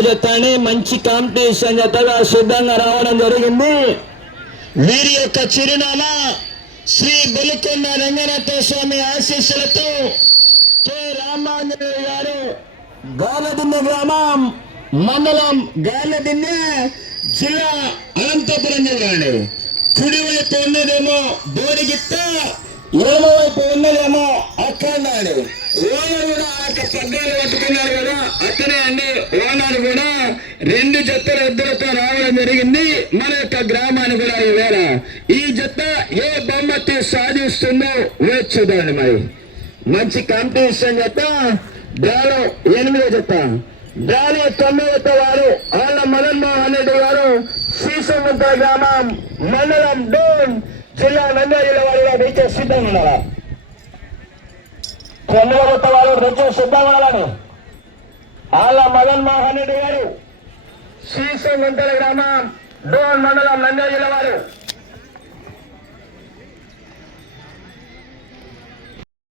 జతని మంచి కాంపిటీషన్ జతగా సిద్ధంగా రావడం జరిగింది. వీరి యొక్క చిరునామా శ్రీ బొలికొండ రంగనాథ స్వామి ఆశీస్సులతో కె. రామాంజనేయ గారు గాలదిన్నె గ్రామం మండలం గాలదిన్నె జిల్లా అనంతపురం జిల్లా అండి కుడివైపు ఉన్నదేమో బోడిగిత్త ఎడమవైపు ఉన్నదేమో అక్కడ అక్కడాడు ఓనర్ కూడా ఆ యొక్క పగ్గాలు పట్టుకున్నారు కదా అతనే అండి. రెండు జత్తల ఎద్దులతో రావడం జరిగింది. మన యొక్క గ్రామాన్ని కూడా ఈవేళ ఈ జత్త ఏ బొమ్మతి సాధిస్తుందో వేచి చూడండి మరి. మంచి కాంపిటీషన్ జత డ్రాలో ఎనిమిదో జత. డ్రాలో తొమ్మిదో వారు ఆళ్ళ మదన్మోహన్ రెడ్డి గారు శ్రీసముద్ర గ్రామం మండలం డోన్ జిల్లా నంద్యాల జిల్లా వారిగా రీచే సిద్ధంగా ఉన్నారా? తొమ్మిదో జత వారు రీచే సిద్ధంగా ఉన్నారని ఆళ్ళ మదన్ మోహన్ రెడ్డి గారు శ్రీశ్రీ శ్రీసముద్ర గ్రామం డోన్ మండలం నంద్యాల జిల్లా వారు.